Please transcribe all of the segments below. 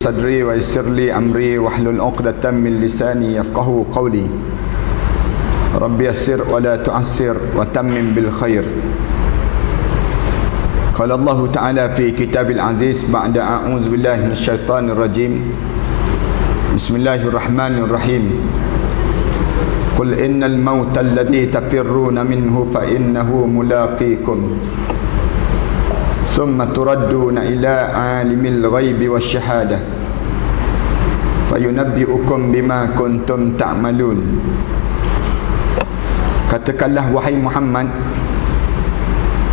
صدري ويسر لي أمري واحلل عقدة من لساني يفقهوا قولي رب يسر ولا تعسر وتمم بالخير. قال الله تعالى في كتاب العزيز بعد أعوذ بالله من الشيطان الرجيم بسم الله الرحمن الرحيم قل إن الموت الذي تفرون منه فإنه ملاقيكم ثم تردون إلى عالم الغيب والشهادة فينبئكم بما كنتم تعملون. Katakanlah wahai Muhammad,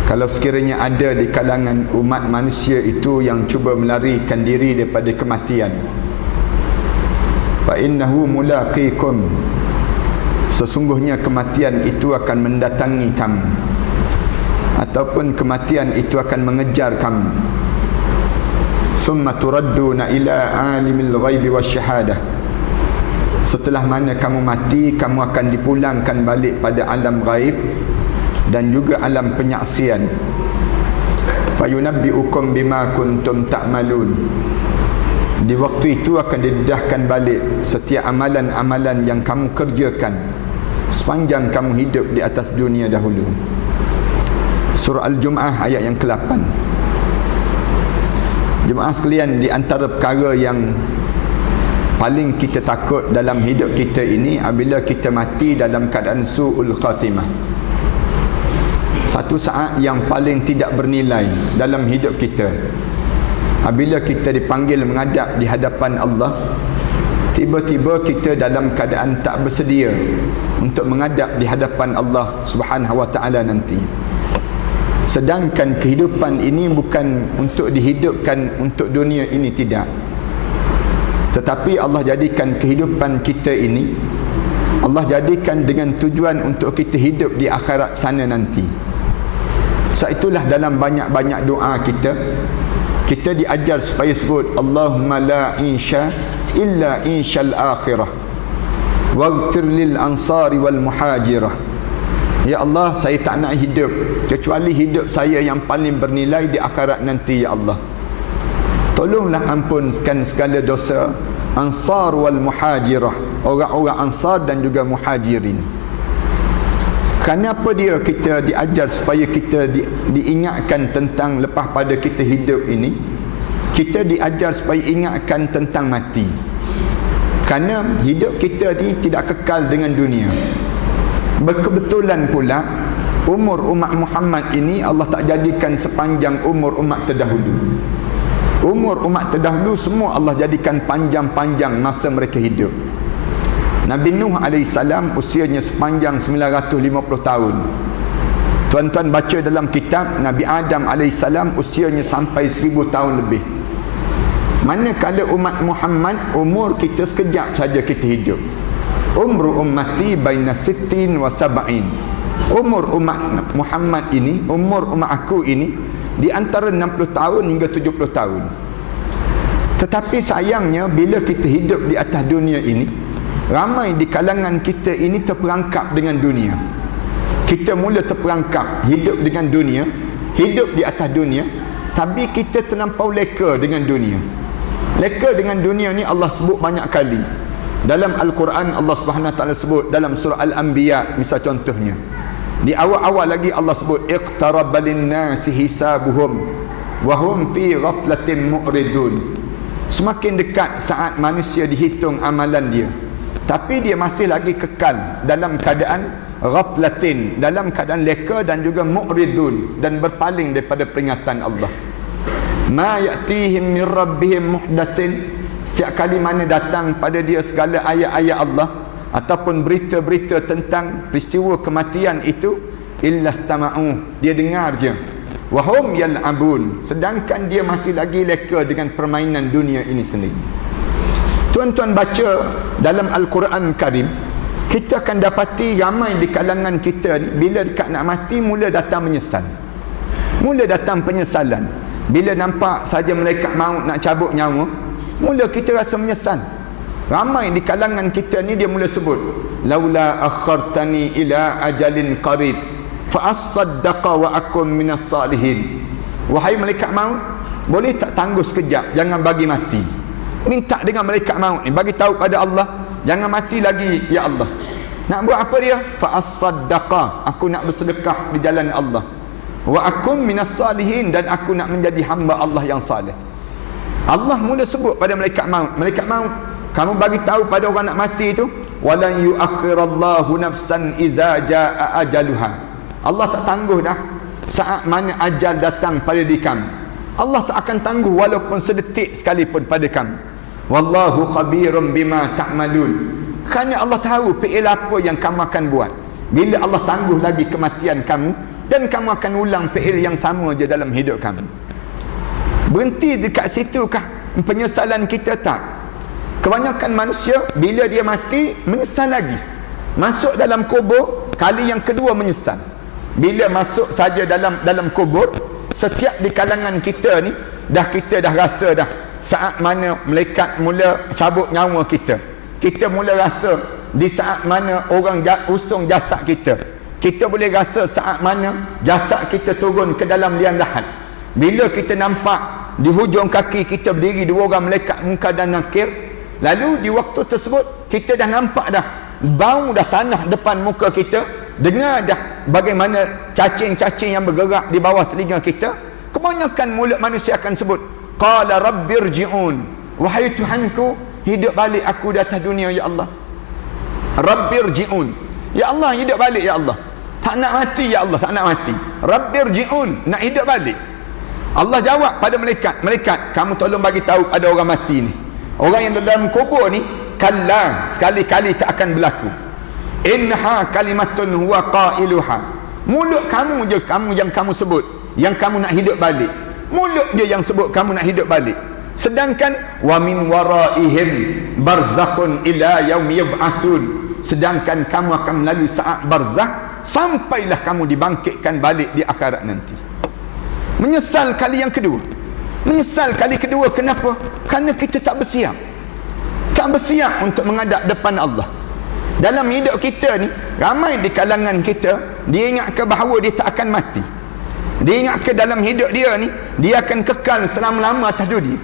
kalau sekiranya ada di kalangan umat manusia itu yang cuba melarikan diri daripada kematian, fa innahu mulaqikum, sesungguhnya kematian itu akan mendatangi kamu, ataupun kematian itu akan mengejar kamu. Summa turadduna ila alimil ghaibi wasyahadah, setelah mana kamu mati, kamu akan dipulangkan balik pada alam ghaib dan juga alam penyaksian. Fayunabbi'ukum bima kuntum ta'malun, di waktu itu akan didedahkan balik setiap amalan-amalan yang kamu kerjakan sepanjang kamu hidup di atas dunia dahulu. Surah Al-Jum'ah ayat yang ke-8. Jemaah sekalian, di antara perkara yang paling kita takut dalam hidup kita ini apabila kita mati dalam keadaan su'ul khatimah. Satu saat yang paling tidak bernilai dalam hidup kita, apabila kita dipanggil menghadap di hadapan Allah, tiba-tiba kita dalam keadaan tak bersedia untuk menghadap di hadapan Allah Subhanahu wa taala nanti. Sedangkan kehidupan ini bukan untuk dihidupkan untuk dunia ini, tidak. Tetapi Allah jadikan kehidupan kita ini, Allah jadikan dengan tujuan untuk kita hidup di akhirat sana nanti. Sebab itulah dalam banyak-banyak doa kita diajar supaya sebut Allahumma la insya illa insyal akhirah waghfir lil ansari wal muhajirah. Ya Allah, saya tak nak hidup kecuali hidup saya yang paling bernilai di akhirat nanti. Ya Allah, tolonglah ampunkan segala dosa ansar wal muhajirah, orang-orang ansar dan juga muhajirin. Kenapa kita diajar supaya kita diingatkan tentang lepas pada kita hidup ini? Kita diajar supaya ingatkan tentang mati. Kerana hidup kita ni tidak kekal dengan dunia. Berkebetulan pula umur umat Muhammad ini Allah tak jadikan sepanjang umur umat terdahulu. Umur umat terdahulu semua Allah jadikan panjang-panjang masa mereka hidup. Nabi Nuh AS usianya sepanjang 950 tahun. Tuan-tuan baca dalam kitab, Nabi Adam AS usianya sampai 1000 tahun lebih. Manakala umat Muhammad, umur kita sekejap saja kita hidup. Umru ummati baina sittin wa sab'in. Umur umat Muhammad ini, umur umat aku ini di antara 60 tahun hingga 70 tahun. Tetapi sayangnya bila kita hidup di atas dunia ini, ramai di kalangan kita ini terperangkap dengan dunia. Kita mula terperangkap hidup dengan dunia, hidup di atas dunia, tapi kita terlampau leka dengan dunia. Leka dengan dunia ni Allah sebut banyak kali. Dalam Al-Quran Allah Subhanahu wa taala sebut dalam surah Al-Anbiya, misal contohnya. Di awal-awal lagi Allah sebut iqtaraba lin-nasi hisabuhum wa hum fi ghaflatin mu'ridun. Semakin dekat saat manusia dihitung amalan dia, tapi dia masih lagi kekal dalam keadaan ghaflatin, dalam keadaan leka dan juga mu'ridun, dan berpaling daripada peringatan Allah. Ma ya'tihim min rabbihim muhdatsin, setiap kali mana datang pada dia segala ayat-ayat Allah ataupun berita-berita tentang peristiwa kematian itu, illa istama'u, dia dengar je. Wa hum yal'abun, sedangkan dia masih lagi leka dengan permainan dunia ini sendiri. Tuan-tuan baca dalam Al-Quran Karim, kita akan dapati ramai di kalangan kita ni, bila dekat nak mati mula datang menyesal. Mula datang penyesalan. Bila nampak saja malaikat maut nak cabut nyawa, mula kita rasa menyesal. Ramai di kalangan kita ni dia mula sebut, laula akhartani ila ajalin qarib fa asaddaqa wa akum minas salihin. Wahai malaikat maut, boleh tak tangguh sekejap, jangan bagi mati. minta dengan malaikat maut ni, bagi tahu pada Allah, jangan mati lagi ya Allah. Nak buat apa dia? Fa as-saddaqa, aku nak bersedekah di jalan Allah. Wa akun minas salihin, dan aku nak menjadi hamba Allah yang saleh. Allah mula sebut pada malaikat maut, malaikat maut, kamu bagi tahu pada orang nak mati itu, walan yuakhirallahu nafsan iza jaa ajaluha. Allah tak tangguh dah saat mana ajal datang pada diri kamu. Allah tak akan tangguh walaupun sedetik sekalipun pada kamu. Wallahu khabirum bima ta'malun. Kerana Allah tahu fi'il apa yang kamu akan buat. Bila Allah tangguh lagi kematian kamu, dan kamu akan ulang fi'il yang sama je dalam hidup kamu. Berhenti dekat situ kah penyesalan kita? Tak. Kebanyakan manusia bila dia mati menyesal lagi. Masuk dalam kubur kali yang kedua menyesal. Bila masuk saja dalam kubur, setiap di kalangan kita ni kita dah rasa dah saat mana malaikat mula cabut nyawa kita. Kita mula rasa di saat mana orang usung jasad kita. Kita boleh rasa saat mana jasad kita turun ke dalam liang lahat. Bila kita nampak di hujung kaki kita berdiri dua orang malaikat Munkar dan Nakir, lalu di waktu tersebut kita dah nampak dah bau dah tanah depan muka kita, dengar dah bagaimana cacing-cacing yang bergerak di bawah telinga kita. Kebanyakan mulut manusia akan sebut, qala rabbirji'un, wahai Tuhanku, hidup balik aku di atas dunia ya Allah. Rabbirji'un, ya Allah, hidup balik ya Allah. Tak nak mati ya Allah, tak nak mati. Rabbirji'un, nak hidup balik. Allah jawab pada malaikat, malaikat, kamu tolong bagi tahu pada orang mati ni, orang yang dalam kubur ni, kalla, sekali-kali tak akan berlaku. Innaha kalimatun huwa qailuha. Mulut kamu je yang kamu sebut, yang kamu nak hidup balik. Mulut je yang sebut kamu nak hidup balik. Sedangkan wa min waraihim barzakhun ila yaumi yub'atsun. Sedangkan kamu akan melalui saat barzakh sampailah kamu dibangkitkan balik di akhirat nanti. Menyesal kali yang kedua. Menyesal kali kedua, kenapa? Kerana kita tak bersiap. Tak bersiap untuk menghadap depan Allah. Dalam hidup kita ni, ramai di kalangan kita, dia ingat ke bahawa dia tak akan mati. Dia ingat ke dalam hidup dia ni, dia akan kekal selama-lama atas dunia.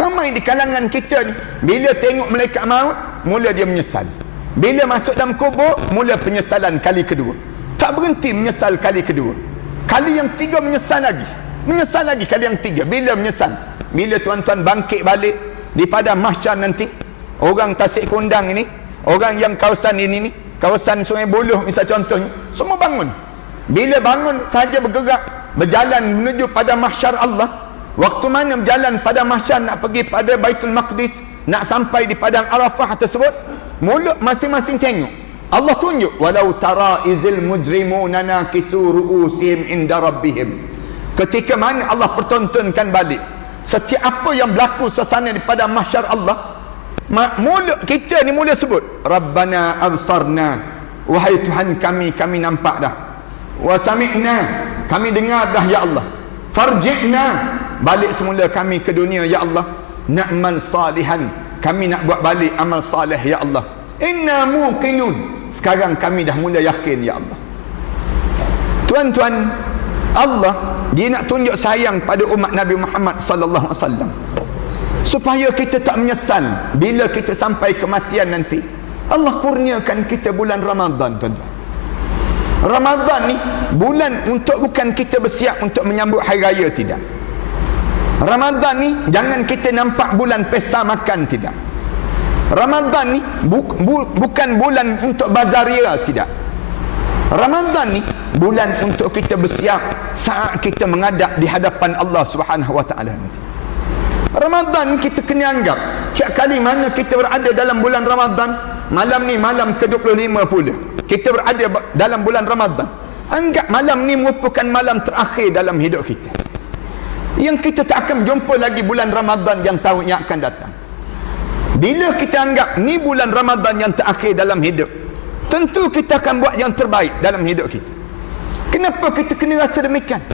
Ramai di kalangan kita ni, bila tengok malaikat maut, mula dia menyesal. Bila masuk dalam kubur, mula penyesalan kali kedua. Tak berhenti menyesal kali kedua. Kali yang tiga menyesal lagi. Menyesal lagi kali yang tiga. Bila menyesal? Bila tuan-tuan bangkit balik di padang mahsyar nanti, orang Tasik Kundang ini, orang yang kawasan ini ni, kawasan Sungai Buloh misal contohnya, semua bangun. Bila bangun saja bergerak, berjalan menuju pada mahsyar Allah. Waktu mana berjalan pada mahsyar nak pergi pada Baitul Maqdis, nak sampai di padang Arafah tersebut, mulut masing-masing tengok. Allah tunjuk, walau tara izil mujrimuna nakisu ru'usihim inda rabbihim. Ketika mana Allah pertontonkan balik setiap apa yang berlaku suasana di pada mahsyar Allah, mulut kita ni mula sebut, Rabbana absarna, wahai Tuhan kami nampak dah. Wa sami'na, kami dengar dah ya Allah. Farji'na, balik semula kami ke dunia ya Allah. Na'mal salihan, kami nak buat balik amal salih ya Allah. Inna muqinun, sekarang kami dah mula yakin ya Allah. Tuan-tuan, Allah dia nak tunjuk sayang pada umat Nabi Muhammad sallallahu alaihi wasallam, supaya kita tak menyesal bila kita sampai kematian nanti. Allah kurniakan kita bulan Ramadan, tuan-tuan. Ramadan ni bulan untuk bukan kita bersiap untuk menyambut hari raya, tidak. Ramadan ni jangan kita nampak bulan pesta makan, tidak. Ramadan ni bukan bulan untuk bazaria, tidak. Ramadan ni bulan untuk kita bersiap saat kita menghadap di hadapan Allah Subhanahu wa taala nanti. Ramadan kita kena anggap setiap kali mana kita berada dalam bulan Ramadan, malam ni malam ke-25 pula kita berada dalam bulan Ramadan, anggap malam ni merupakan malam terakhir dalam hidup kita, yang kita tak akan jumpa lagi bulan Ramadan yang tahun yang akan datang. Bila kita anggap ni bulan Ramadan yang terakhir dalam hidup, tentu kita akan buat yang terbaik dalam hidup kita. Kenapa kita kena rasa demikian?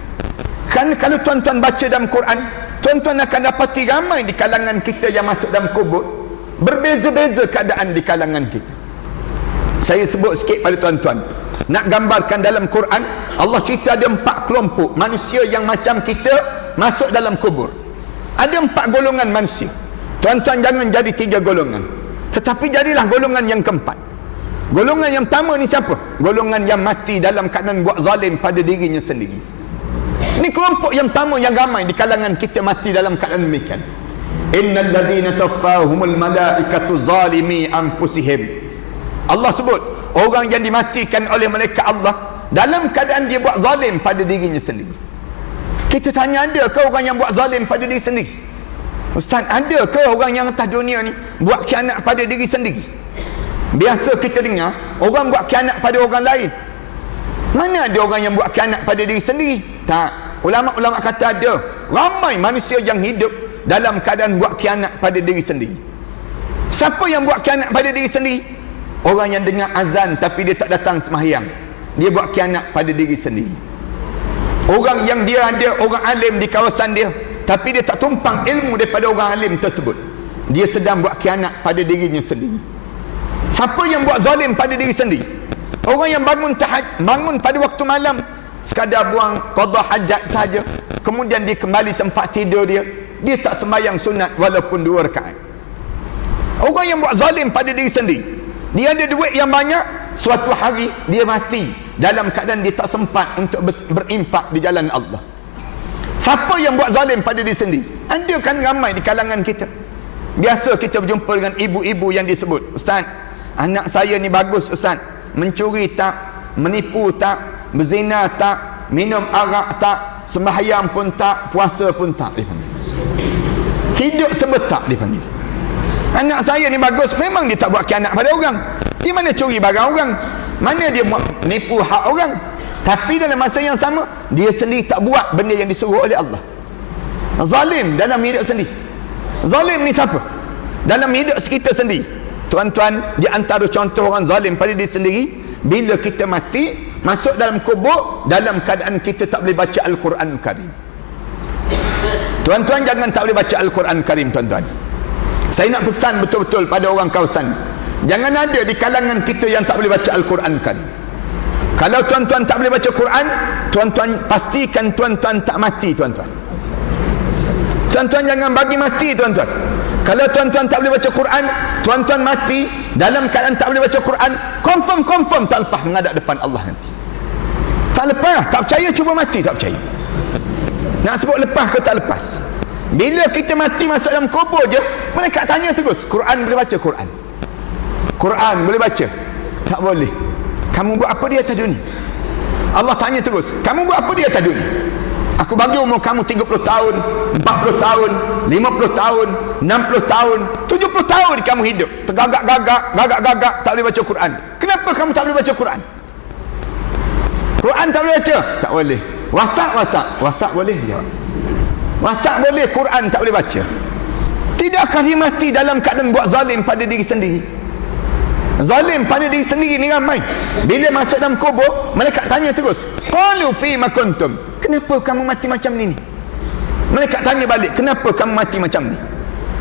Kerana kalau tuan-tuan baca dalam Quran, tuan-tuan akan dapati ramai di kalangan kita yang masuk dalam kubur, berbeza-beza keadaan di kalangan kita. Saya sebut sikit pada tuan-tuan, nak gambarkan dalam Quran, Allah cerita ada 4 kelompok manusia yang macam kita masuk dalam kubur. Ada 4 golongan manusia. Tuan-tuan jangan jadi 3 golongan. Tetapi jadilah golongan yang keempat. Golongan yang pertama ni siapa? Golongan yang mati dalam keadaan buat zalim pada dirinya sendiri. Ini kelompok yang pertama yang ramai di kalangan kita mati dalam keadaan demikian. Innal ladzina tawaffahumul malaikatu zalimi anfusihim. Allah sebut orang yang dimatikan oleh malaikat Allah dalam keadaan dia buat zalim pada dirinya sendiri. Kita tanya, ada ke orang yang buat zalim pada diri sendiri? Ustaz, ada ke orang yang atas dunia ni buat khianat pada diri sendiri? Biasa kita dengar orang buat khianat pada orang lain. Mana ada orang yang buat khianat pada diri sendiri? Tak. Ulama-ulama kata ada. Ramai manusia yang hidup dalam keadaan buat khianat pada diri sendiri. Siapa yang buat khianat pada diri sendiri? Orang yang dengar azan tapi dia tak datang sembahyang. Dia buat khianat pada diri sendiri. Orang yang dia ada orang alim di kawasan dia, tapi dia tak tumpang ilmu daripada orang alim tersebut. Dia sedang buat khianat pada dirinya sendiri. Siapa yang buat zalim pada diri sendiri? Orang yang bangun pada waktu malam sekadar buang qada hajat saja, kemudian dia kembali tempat tidur dia, dia tak sembahyang sunat walaupun 2 rakaat. Orang yang buat zalim pada diri sendiri, dia ada duit yang banyak, suatu hari dia mati dalam keadaan dia tak sempat untuk berinfak di jalan Allah. Siapa yang buat zalim pada diri sendiri? Ada kan ramai di kalangan kita. Biasa kita berjumpa dengan ibu-ibu yang disebut, Ustaz, anak saya ni bagus Ustaz, mencuri tak, menipu tak, berzina tak, minum arak tak, sembahyang pun tak, puasa pun tak, dipanggil. Hidup sebetak dipanggil. Anak saya ni bagus, memang dia tak buat khianat pada orang. Di mana curi barang orang, mana dia nipu hak orang. Tapi dalam masa yang sama, dia sendiri tak buat benda yang disuruh oleh Allah. Zalim dalam hidup sendiri. Zalim ni siapa? Dalam hidup kita sendiri. Tuan-tuan, di antara contoh orang zalim pada diri sendiri, bila kita mati, masuk dalam kubur dalam keadaan kita tak boleh baca Al-Quran Karim. Tuan-tuan jangan tak boleh baca Al-Quran Karim, tuan-tuan. Saya nak pesan betul-betul pada orang kawasan, jangan ada di kalangan kita yang tak boleh baca Al-Quran Karim. Kalau tuan-tuan tak boleh baca Quran, tuan-tuan pastikan tuan-tuan tak mati, tuan-tuan. Tuan-tuan jangan bagi mati, tuan-tuan. Kalau tuan-tuan tak boleh baca Quran, tuan-tuan mati dalam keadaan tak boleh baca Quran, confirm tak lepas menghadap depan Allah nanti. Tak lepas, tak percaya cuba mati, tak percaya. Nak sebut lepas ke tak lepas? Bila kita mati masuk dalam kubur je, mereka tanya terus, Quran boleh baca? Quran boleh baca? Tak boleh. Kamu buat apa di atas dunia? Allah tanya terus, kamu buat apa di atas dunia? Aku bagi umur kamu 30 tahun, 40 tahun, 50 tahun, 60 tahun, 70 tahun kamu hidup tergagak-gagak, tak boleh baca Quran. Kenapa kamu tak boleh baca Quran? Quran tak boleh baca? Tak boleh. WhatsApp boleh je. WhatsApp boleh, Quran tak boleh baca. Tidakkah dia mati dalam keadaan buat zalim pada diri sendiri? Zalim pada diri sendiri ni ramai. Bila masuk dalam kubur, mereka tanya terus, qalu fima kuntum, kenapa kamu mati macam ni? Mereka tanya balik, kenapa kamu mati macam ni?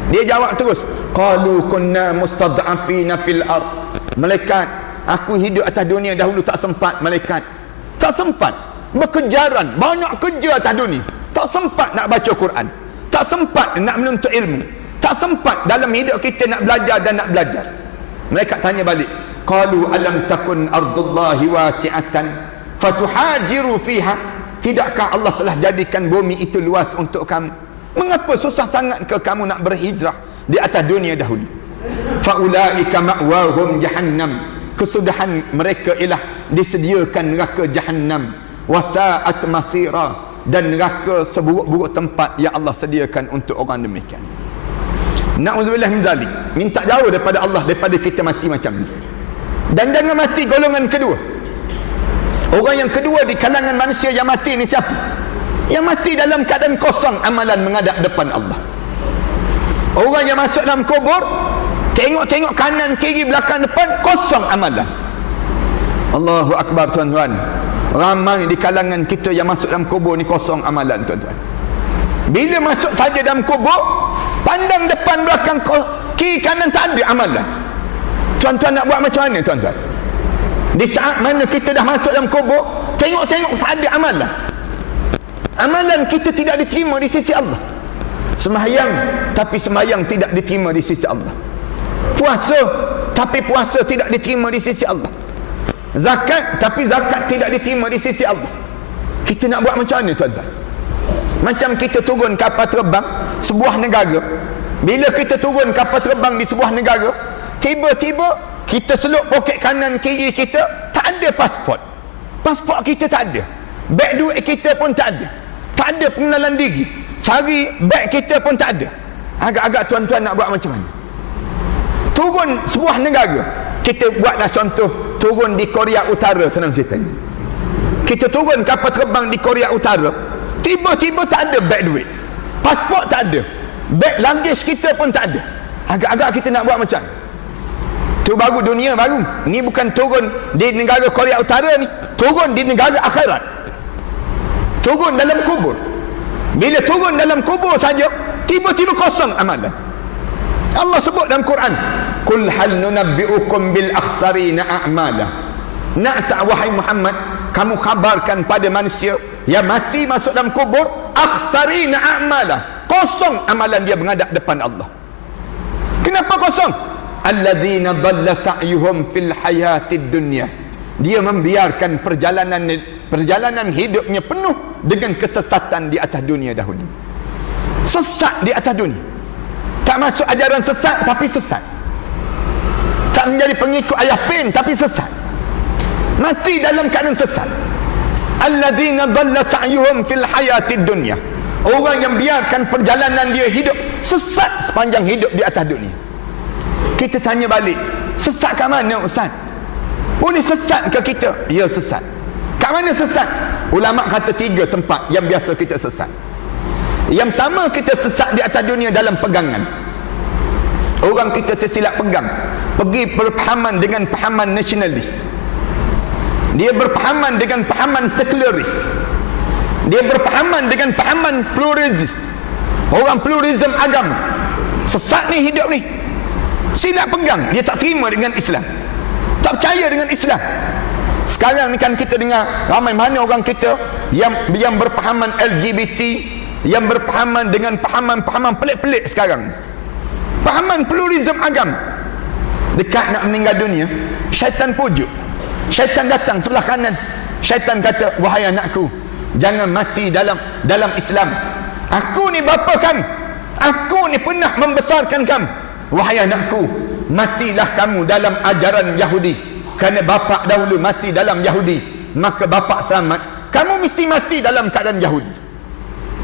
Dia jawab terus, qalu kunna mustad'afina fil ard. Malaikat, aku hidup atas dunia dahulu tak sempat. Malaikat tak sempat, berkejaran, banyak kerja atas dunia, tak sempat nak baca Quran, tak sempat nak menuntut ilmu, tak sempat dalam hidup kita nak belajar dan nak belajar. Mereka tanya balik, qalu alam takun ardullahi wasi'atan fatuhajiru fiha, tidakkah Allah telah jadikan bumi itu luas untuk kamu? Mengapa susah sangat ke kamu nak berhijrah di atas dunia dahulu? Faulaika ma'wahum jahannam, kesudahan mereka ialah disediakan neraka jahannam, wasa'at masira, dan neraka seburuk-buruk tempat yang Allah sediakan untuk orang demikian. Na'udzubillah min dzalik. Minta jauh daripada Allah, daripada kita mati macam ni. Dan jangan mati golongan kedua. Orang yang kedua di kalangan manusia yang mati ni siapa? Yang mati dalam keadaan kosong amalan menghadap depan Allah. Orang yang masuk dalam kubur, tengok-tengok kanan, kiri, belakang, depan, kosong amalan. Allahu Akbar, tuan-tuan. Ramai di kalangan kita yang masuk dalam kubur ni kosong amalan, tuan-tuan. Bila masuk saja dalam kubur, pandang depan, belakang, kiri, kanan, tak ada amalan. Tuan-tuan nak buat macam mana, tuan-tuan? Di saat mana kita dah masuk dalam kubur, tengok-tengok tak ada amalan. Amalan kita tidak diterima di sisi Allah. Sembahyang tapi sembahyang tidak diterima di sisi Allah. Puasa tapi puasa tidak diterima di sisi Allah. Zakat tapi zakat tidak diterima di sisi Allah. Kita nak buat macam mana tuan-tuan? Macam kita turun kapal terbang sebuah negara. Bila kita turun kapal terbang di sebuah negara, tiba-tiba kita seluk poket kanan kiri kita, tak ada pasport. Pasport kita tak ada. Beg duit kita pun tak ada. Tak ada pengenalan diri. Cari beg kita pun tak ada. Agak-agak tuan-tuan nak buat macam mana? Turun sebuah negara. Kita buatlah contoh turun di Korea Utara, senang ceritanya. Kita turun kapal terbang di Korea Utara, tiba-tiba tak ada beg duit. Pasport tak ada. Beg luggage kita pun tak ada. Agak-agak kita nak buat macam tu baru dunia baru. Ni bukan turun di negara Korea Utara ni, turun di negara akhirat. Turun dalam kubur. Bila turun dalam kubur saja, tiba-tiba kosong amalan. Allah sebut dalam Quran, "Qul hal nunabbi'ukum bil akhsarina a'mala." Nak tak wahai Muhammad, kamu kabarkan pada manusia yang mati masuk dalam kubur, akhsarina a'mala, kosong amalan dia menghadap depan Allah. Kenapa kosong? Alladzina dhalla sa'yuhum fil hayatid dunya. Dia membiarkan perjalanan hidupnya penuh dengan kesesatan di atas dunia dahulu. Sesat di atas dunia. Tak masuk ajaran sesat tapi sesat. Tak menjadi pengikut ayah pin tapi sesat. Mati dalam keadaan sesat. Alladzina dhalla sa'yuhum fil hayatid dunya. Orang yang biarkan perjalanan dia hidup sesat sepanjang hidup di atas dunia. Kita tanya balik, sesat kat mana Ustaz? Boleh sesat ke kita? Ya, sesat. Kat mana sesat? Ulama kata 3 tempat yang biasa kita sesat. Yang pertama, kita sesat di atas dunia dalam pegangan. Orang kita tersilap pegang, pergi berpahaman dengan pahaman nasionalis. Dia berpahaman dengan pahaman sekularis. Dia berpahaman dengan pahaman pluralism. Orang pluralism agama. Sesat ni hidup ni. Silap pegang, dia tak terima dengan Islam. Tak percaya dengan Islam. Sekarang ni kan kita dengar ramai mana orang kita yang berpahaman LGBT, yang berpahaman dengan pahaman-pahaman pelik-pelik sekarang. Pahaman pluralism agama. Dekat nak meninggal dunia, syaitan pujuk. Syaitan datang sebelah kanan. Syaitan kata, "Wahai anakku, jangan mati dalam Islam. Aku ni bapa kamu. Aku ni pernah membesarkan kamu. Wahai anakku, matilah kamu dalam ajaran Yahudi. Kerana bapa dahulu mati dalam Yahudi, maka bapa selamat. Kamu mesti mati dalam keadaan Yahudi."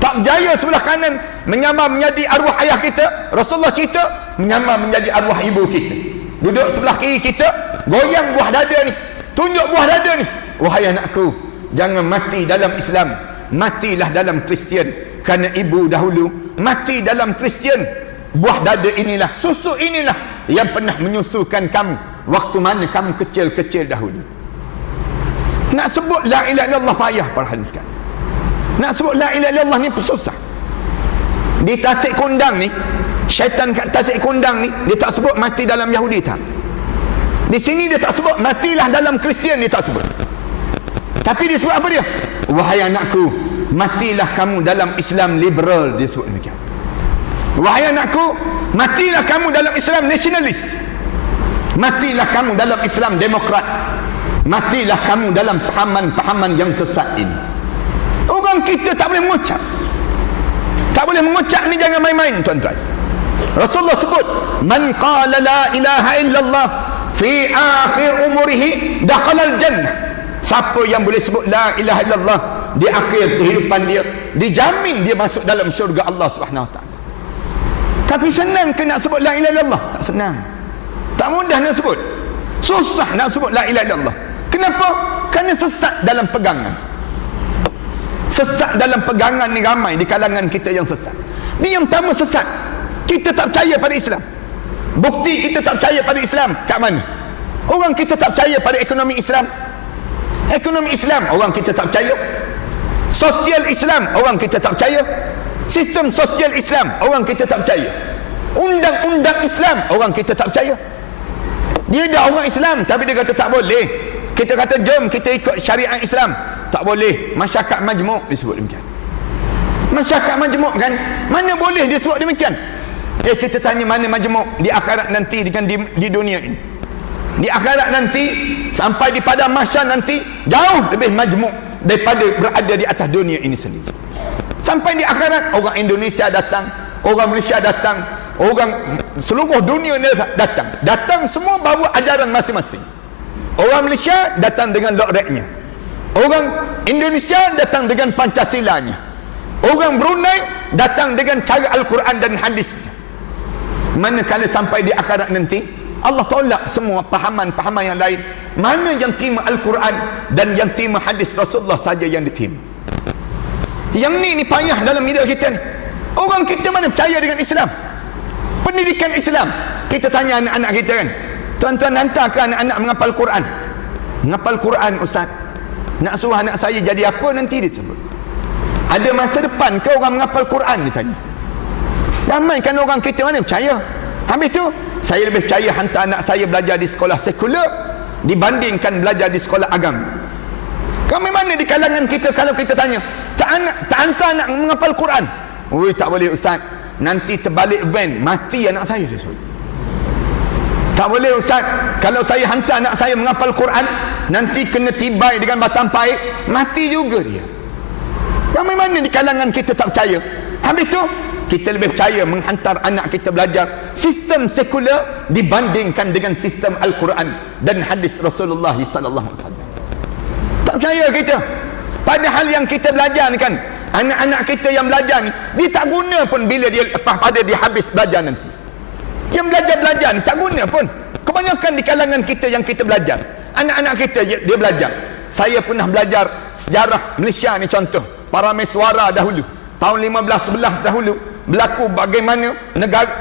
Tak berjaya sebelah kanan menyamar menjadi arwah ayah kita. Rasulullah cerita menyamar menjadi arwah ibu kita. Duduk sebelah kiri kita, goyang buah dada ni, tunjuk buah dada ni. Wahai anakku, jangan mati dalam Islam, matilah dalam Kristian. Kerana ibu dahulu mati dalam Kristian. Buah dada inilah, susu inilah yang pernah menyusukan kamu waktu mana kamu kecil-kecil dahulu. Nak sebut la ilaha illallah payah para hadirin sekalian. Nak sebut la ilaha illallah ni susah. Di Tasik Kundang ni, syaitan kat Tasik Kundang ni, dia tak sebut mati dalam Yahudi tak. Di sini dia tak sebut matilah dalam Kristian, dia tak sebut. Tapi dia sebut apa dia? Wahai anakku, matilah kamu dalam Islam liberal, dia sebut demikian. Wahai anakku, matilah kamu dalam Islam nasionalis. Matilah kamu dalam Islam demokrat. Matilah kamu dalam pahaman-pahaman yang sesat ini. Orang kita tak boleh mengucap. Tak boleh mengucap ni, jangan main-main tuan-tuan. Rasulullah sebut, "Man qala la ilaha illallah fi akhir umurihi dakhala al-jannah." Siapa yang boleh sebut la ilaha illallah di akhir kehidupan dia, dijamin dia masuk dalam syurga Allah Subhanahu wa taala. Tapi senang ke nak sebut la ilaha illallah? Tak senang. Tak mudah nak sebut. Susah nak sebut la ilaha illallah. Kenapa? Kerana sesat dalam pegangan. Sesat dalam pegangan ni ramai di kalangan kita yang sesat. Ni yang pertama sesat. Kita tak percaya pada Islam. Bukti kita tak percaya pada Islam kat mana? Orang kita tak percaya pada ekonomi Islam. Ekonomi Islam orang kita tak percaya. Sosial Islam orang kita tak percaya. Sistem sosial Islam orang kita tak percaya. Undang-undang Islam orang kita tak percaya. Dia dah orang Islam tapi dia kata tak boleh. Kita kata jom kita ikut syariat Islam, tak boleh. Masyarakat majmuk disebut demikian. masyarakat majmuk kan? Mana boleh dia sebut demikian? Kita tanya mana majmuk di akhirat nanti dengan di dunia ini. Di akhirat nanti sampai di padang mahsyar nanti jauh lebih majmuk daripada berada di atas dunia ini sendiri. Sampai di akhirat orang Indonesia datang, orang Malaysia datang, orang seluruh dunia datang semua bawa ajaran masing-masing. Orang Malaysia datang dengan lokreknya, orang Indonesia datang dengan Pancasilanya, orang Brunei datang dengan cara Al-Quran dan hadisnya. Manakala sampai di akhirat nanti Allah tolak semua pahaman-pahaman yang lain. Mana yang terima Al-Quran dan yang terima hadis Rasulullah saja yang diterima. Yang ni payah dalam hidup kita ni. Orang kita mana percaya dengan Islam, pendidikan Islam. Kita tanya anak-anak kita kan, tuan-tuan hantarkan anak-anak menghafal Quran. Menghafal Quran ustaz, nak suruh anak saya jadi apa nanti dia sebut. Ada masa depan ke orang menghafal Quran, dia tanya. Ramai kan orang kita mana percaya. Habis tu saya lebih percaya hantar anak saya belajar di sekolah sekular dibandingkan belajar di sekolah agama. Kami mana di kalangan kita kalau kita tanya, tak hantar anak menghafal Quran. Oi, tak boleh ustaz, nanti terbalik van, mati anak saya, dia sebut. Tak boleh ustaz, kalau saya hantar anak saya menghafal Quran, nanti kena tibai dengan batang paik, mati juga dia. Ramai mana di kalangan kita tak percaya. Habis tu kita lebih percaya menghantar anak kita belajar sistem sekular dibandingkan dengan sistem Al-Quran dan hadis Rasulullah sallallahu alaihi wasallam. Tak percaya kita. Padahal yang kita belajar ni kan, anak-anak kita yang belajar ni, dia tak guna pun bila dia lepas pada dia habis belajar nanti. Yang belajar ni tak guna pun. Kebanyakan di kalangan kita yang kita belajar, anak-anak kita dia belajar. Saya pernah belajar sejarah Malaysia ni, contoh Parameswara dahulu, tahun 1511 dahulu berlaku bagaimana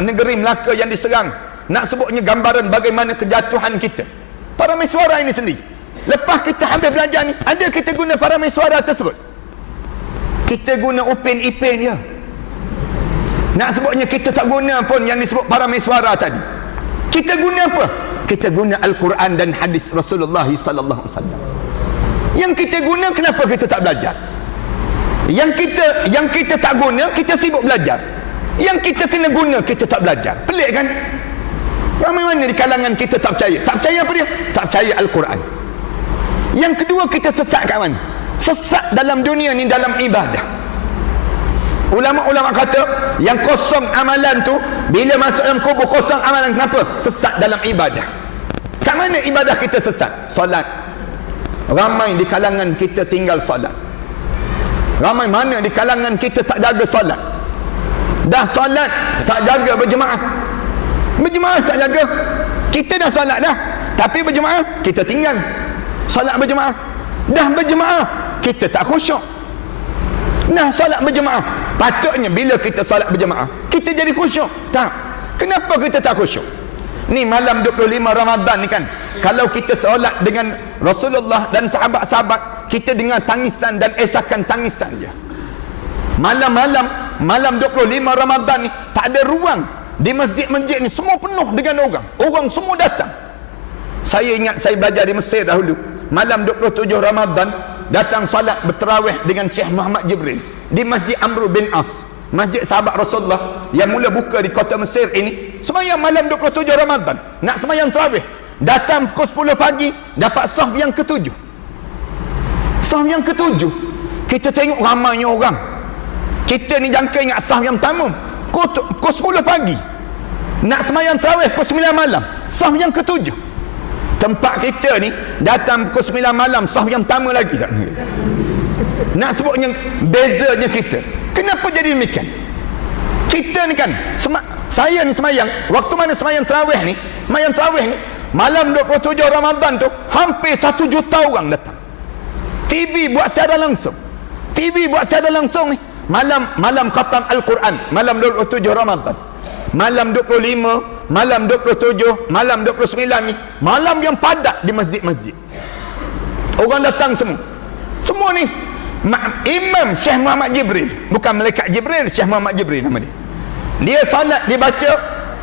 negeri Melaka yang diserang. Nak sebutnya gambaran bagaimana kejatuhan kita, Parameswara ini sendiri. Lepas kita habis belajar ni, ada kita guna Parameswara tersebut? Kita guna Upin Ipin je. Nak sebutnya kita tak guna pun yang disebut Parameswara tadi. Kita guna apa? Kita guna Al-Quran dan hadis Rasulullah sallallahu alaihi wasallam. Yang kita guna, kenapa kita tak belajar? Yang kita tak guna, kita sibuk belajar. Yang kita kena guna, kita tak belajar. Pelik kan? Ramai mana di kalangan kita tak percaya. Tak percaya apa dia? Tak percaya Al-Quran. Yang kedua, kita sesat kat mana? Sesat dalam dunia ni, dalam ibadah. Ulama-ulama kata yang kosong amalan tu, bila masuk dalam kubur kosong amalan. Kenapa? Sesat dalam ibadah. Kat mana ibadah kita sesat? Solat. Ramai di kalangan kita tinggal solat. Ramai mana di kalangan kita tak jaga solat. Dah solat tak jaga berjemaah. Berjemaah tak jaga. Kita dah solat dah, tapi berjemaah kita tinggal. Solat berjemaah, dah berjemaah kita tak khusyuk. Nah, solat berjemaah, patutnya bila kita solat berjemaah kita jadi khusyuk. Tak. Kenapa kita tak khusyuk? Ni malam 25 Ramadan ni kan, kalau kita solat dengan Rasulullah dan sahabat-sahabat, kita dengar tangisan dan esakan tangisan je. Malam 25 Ramadan ni tak ada ruang di masjid-masjid ni, semua penuh dengan orang. Orang semua datang. Saya ingat saya belajar di Mesir dahulu. Malam 27 Ramadan datang salat berterawih dengan Syekh Muhammad Jibril di Masjid Amr bin As, masjid sahabat Rasulullah yang mula buka di kota Mesir ini. Semayang malam 27 Ramadan, nak semayang terawih. Datang pukul 10 pagi, dapat saf yang ke-7. Saf yang ke-7. Kita tengok ramainya orang. Kita ni jangka ingat saf yang pertama pukul 10 pagi. Nak semayang terawih pukul 9 malam, saf yang ke-7. Tempat kita ni datang pukul 9 malam, saf yang pertama lagi tak. Nak sebutnya bezanya kita. Kenapa jadi demikian? Kita ni kan, saya ni semayang, waktu mana semayang terawih ni, malam 27 Ramadan tu hampir 1 juta orang datang. TV buat siaran langsung ni. Malam khatam Al-Quran, malam 27 Ramadan, malam 25, malam 27, malam 29 ni malam yang padat di masjid-masjid. Orang datang semua ni. Imam Syekh Muhammad Jibril, bukan malaikat Jibril, Syekh Muhammad Jibril nama dia. Dia salat, dia baca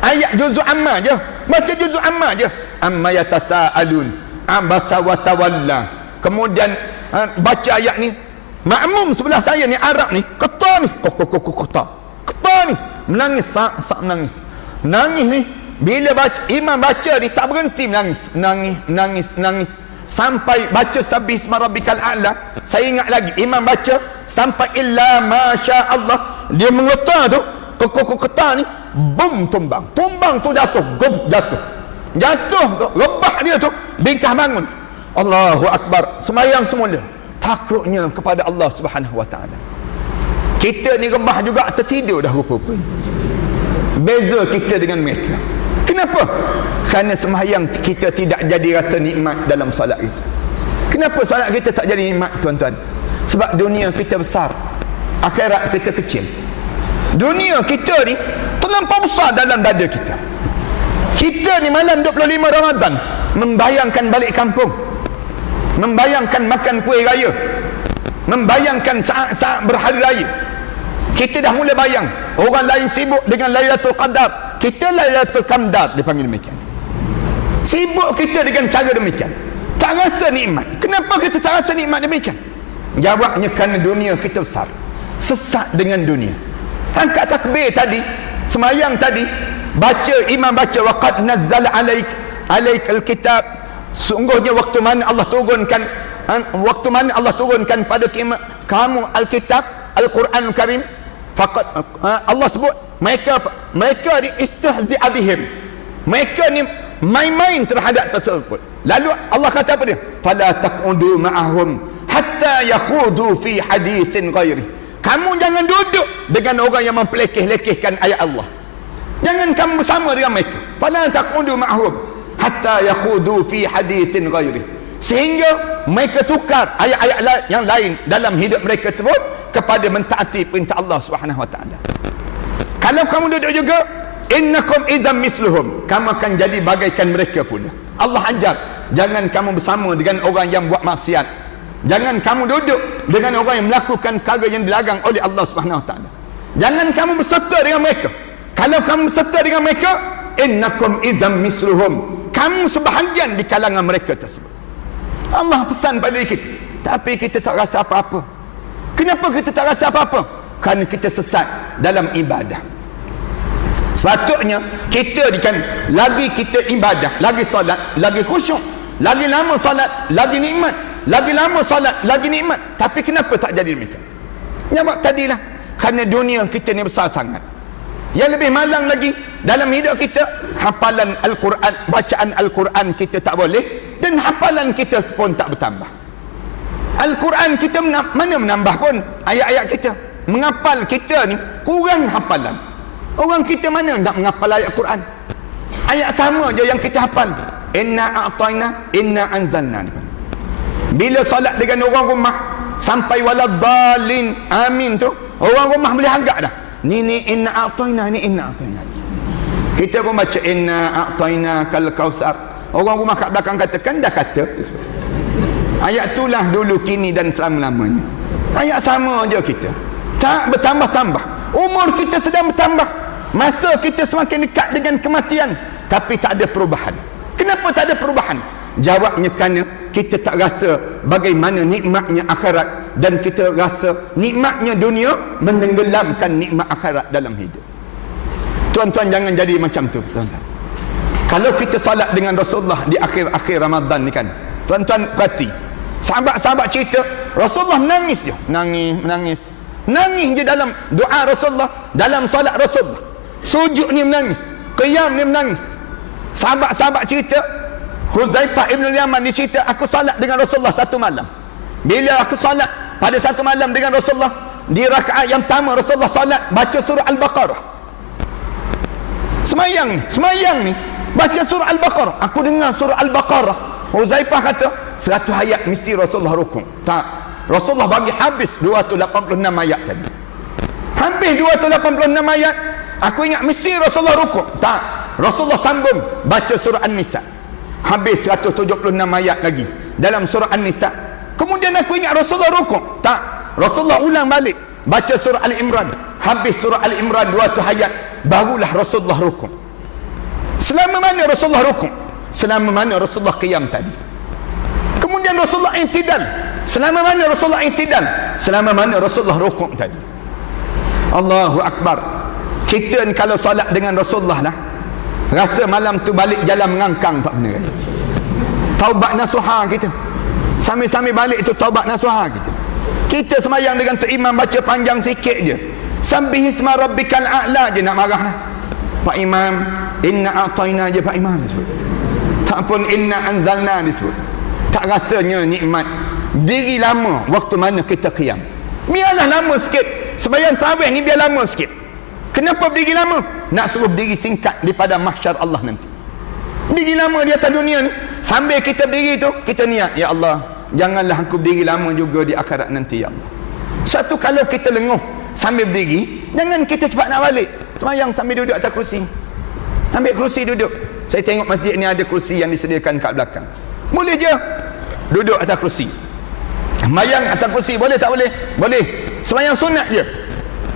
ayat juzuk amma je, baca juzuk amma je. Amma yatasaalun, abasa wa tawalla. Kemudian baca ayat ni, Makmum sebelah saya ni Arab ni, keta ni, keta ni, menangis, menangis. Menangis ni, bila imam baca ni tak berhenti menangis. Sampai baca sabbihisma rabbikal a'la. Saya ingat lagi, imam baca sampai illa masya Allah. Dia mengeta tu, keta ni, bum, tumbang tu jatuh, jatuh tu, rebah dia tu, bingkah bangun. Allahu Akbar, semayang semula. Takutnya kepada Allah Subhanahu Wa Taala. Kita ni rebah juga tertidur dah rupa-rupanya. Beza kita dengan mereka. Kenapa? Kerana sembahyang kita tidak jadi rasa nikmat dalam solat kita. Kenapa solat kita tak jadi nikmat, tuan-tuan? Sebab dunia kita besar, akhirat kita kecil. Dunia kita ni terlampau besar dalam dada kita. Kita ni malam 25 Ramadan membayangkan balik kampung, membayangkan makan kuih raya, membayangkan saat-saat berhari raya. Kita dah mula bayang. Orang lain sibuk dengan Lailatul Qadar, kita Lailatul Qamdar dipanggil demikian. Sibuk kita dengan cara demikian, tak rasa nikmat. Kenapa kita tak rasa nikmat demikian? Jawabnya kerana dunia kita besar, sesat dengan dunia. Angkat takbir tadi, semayang tadi, imam baca waqad nazzala alaikal kitab. Sungguhnya waktu mana Allah turunkan pada kamu Alkitab, Al-Quran Karim. Faqad Allah sebut mereka ni istihzi'a bihim. Mereka ni main-main terhadap tersebut. Lalu Allah kata apa dia? Fala taqudu ma'ahum hatta yakhudu fi hadisin ghairi. Kamu jangan duduk dengan orang yang mempelekeh-lekehkan ayat Allah. Jangan kamu bersama dengan mereka. Fala taqudu ma'ahum hatta yakhudu fi hadisin ghairi. Sehingga mereka tukar ayat-ayat yang lain dalam hidup mereka tersebut kepada mentaati perintah Allah Subhanahu Wa Taala. Kalau kamu duduk juga, innakum idzam misluhum, kamu akan jadi bagaikan mereka pula. Allah ajar, jangan kamu bersama dengan orang yang buat maksiat. Jangan kamu duduk dengan orang yang melakukan perkara yang dilarang oleh Allah Subhanahu Wa Taala. Jangan kamu berserta dengan mereka. Kalau kamu berserta dengan mereka, innakum idzam misluhum, kamu sebahagian di kalangan mereka tersebut. Allah pesan pada kita, tapi kita tak rasa apa-apa. Kenapa kita tak rasa apa-apa? Kerana kita sesat dalam ibadah. Sepatutnya kita lagi kita ibadah, lagi solat, lagi khusyuk, lagi lama solat, lagi nikmat, lagi lama solat, lagi nikmat. Tapi kenapa tak jadi demikian? Jawab tadilah, kerana dunia kita ni besar sangat. Yang lebih malang lagi, dalam hidup kita, hafalan Al-Quran, bacaan Al-Quran kita tak boleh, dan hafalan kita pun tak bertambah. Al-Quran kita mana menambah pun ayat-ayat kita. Menghafal kita ni kurang hafalan. Orang kita mana nak menghafal ayat Quran? Ayat sama je yang kita hafal. Inna a'tayna, inna anzalna. Bila solat dengan orang rumah sampai waladdallin amin tu, orang rumah boleh agak dah. Ni inna a'tayna, ni inna a'tayna. Kita pun baca inna a'tayna kal kausar. Orang rumah kat belakang katakan dah kata. Ayat itulah dulu, kini dan selama-lamanya. Ayat sama je kita. Tak bertambah-tambah. Umur kita sedang bertambah. Masa kita semakin dekat dengan kematian. Tapi tak ada perubahan. Kenapa tak ada perubahan? Jawabnya kerana kita tak rasa bagaimana nikmatnya akhirat. Dan kita rasa nikmatnya dunia menenggelamkan nikmat akhirat dalam hidup. Tuan-tuan jangan jadi macam tu, tuan-tuan. Kalau kita salat dengan Rasulullah di akhir-akhir Ramadan ni kan, tuan-tuan perhati, sahabat-sahabat cerita Rasulullah menangis je, menangis je dalam doa Rasulullah, dalam solat Rasulullah. Sujud ni menangis, qiyam ni menangis. Sahabat-sahabat cerita, Huzaifah ibn Yaman dia cerita, aku solat dengan Rasulullah satu malam. Bila aku solat pada satu malam dengan Rasulullah, di rakaat yang pertama Rasulullah solat baca surah Al-Baqarah. Semayang ni baca surah Al-Baqarah. Aku dengar surah Al-Baqarah. Huzaifah kata 100 ayat mesti Rasulullah rukuk. Tak, Rasulullah bagi habis 286 ayat tadi. Habis 286 ayat. Aku ingat mesti Rasulullah rukuk. Tak, Rasulullah sambung baca surah An-Nisa. Habis 176 ayat lagi dalam surah An-Nisa. Kemudian aku ingat Rasulullah rukuk. Tak, Rasulullah ulang balik baca surah Al-Imran. Habis surah Al-Imran 200 ayat, barulah Rasulullah rukuk. Selama mana Rasulullah rukuk? Selama mana Rasulullah qiyam tadi. Kemudian Rasulullah i'tidal. Selama mana Rasulullah i'tidal? selama mana Rasulullah rukuk tadi. Allahu Akbar. Kita ni kalau solat dengan Rasulullah lah, rasa malam tu balik jalan mengangkang tak kena raya. Taubat nasuha kita. Sambil-sambil balik itu taubat nasuha kita. Kita semayang dengan tu imam baca panjang sikit je. Sabbihisma rabbikal a'la je nak marah lah. Pak Imam, inna a'tayna je Pak Imam disebut. Tak pun inna anzalna disebut. Tak rasanya nikmat. Diri lama waktu mana kita qiyam. Biarlah lama sikit. Sembahyang tarawih ni biar lama sikit. Kenapa berdiri lama? Nak suruh berdiri singkat daripada mahsyar Allah nanti. Berdiri lama di atas dunia ni, sambil kita berdiri tu, kita niat, ya Allah, janganlah aku berdiri lama juga di akhirat nanti, ya Allah. Satu kalau kita lenguh sambil berdiri, jangan kita cepat nak balik. Sembahyang sambil duduk atas kerusi. Ambil kerusi duduk. Saya tengok masjid ni ada kerusi yang disediakan kat belakang. Boleh je duduk atas kerusi. Sembahyang atas kerusi boleh tak boleh? Boleh. Sembahyang sunat je.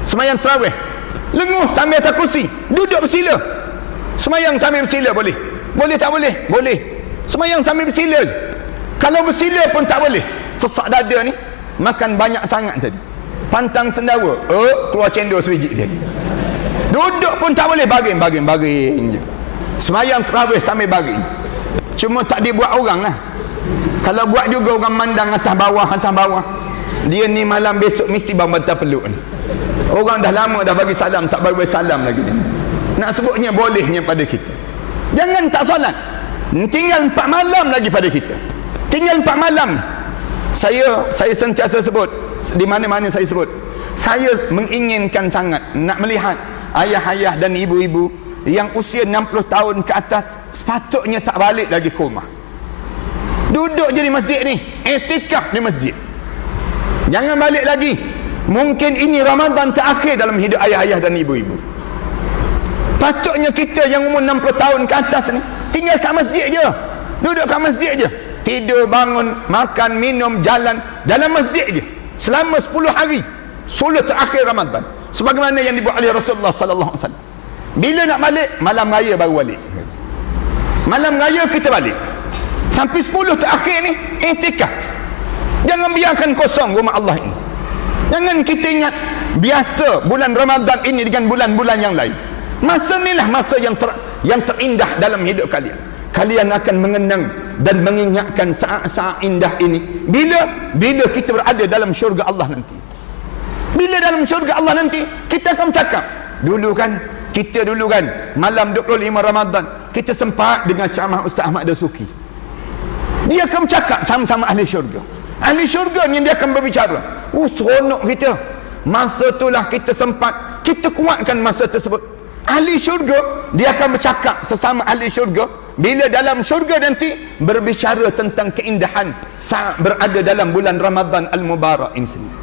Sembahyang tarawih. Lenguh sambil atas kerusi, duduk bersila. Sembahyang sambil bersila boleh. Boleh tak boleh? Boleh. Sembahyang sambil bersila. Kalau bersila pun tak boleh. Sesak dada ni makan banyak sangat tadi. Pantang sendawa, keluar cendol sebiji dia. Duduk pun tak boleh, baring je. Sembahyang tarawih sambil baring. Cuma tak dibuat orang lah. Kalau buat juga orang mandang atas bawah. Dia ni malam besok mesti bantal peluk ni. Orang dah lama dah bagi salam, tak bagi salam lagi dia. Nak sebutnya bolehnya pada kita. Jangan tak solat. Tinggal 4 malam lagi pada kita. Tinggal 4 malam. Saya sentiasa sebut, di mana-mana saya sebut, saya menginginkan sangat nak melihat ayah-ayah dan ibu-ibu yang usia 60 tahun ke atas sepatutnya tak balik lagi ke rumah. Duduk je di masjid ni, i'tikaf di masjid. Jangan balik lagi. Mungkin ini Ramadan terakhir dalam hidup ayah-ayah dan ibu-ibu. Patutnya kita yang umur 60 tahun ke atas ni tinggal kat masjid je. Duduk kat masjid je. Tidur, bangun, makan, minum, jalan dalam masjid je. Selama 10 hari. 10 terakhir Ramadan. Sebagaimana yang dibuat oleh Rasulullah sallallahu alaihi wasallam. Bila nak balik? Malam raya baru balik. Malam raya kita balik. Sampai 10 terakhir ni i'tikaf. Jangan biarkan kosong rumah Allah ini. Jangan kita ingat biasa bulan Ramadan ini dengan bulan-bulan yang lain. Masa inilah masa yang terindah dalam hidup kalian. Kalian akan mengenang dan mengingatkan saat-saat indah ini bila kita berada dalam syurga Allah nanti. Bila dalam syurga Allah nanti, kita akan cakap, kita dulu kan malam 25 Ramadan kita sempat dengan ceramah Ustaz Ahmad Dasuki. Dia akan cakap sama-sama ahli syurga. Ahli syurga ni dia akan berbicara. Seronok kita. Masa itulah kita sempat, kita kuatkan masa tersebut. Ahli syurga dia akan bercakap sesama ahli syurga bila dalam syurga nanti berbicara tentang keindahan saat berada dalam bulan Ramadan Al-Mubarak ini sendiri.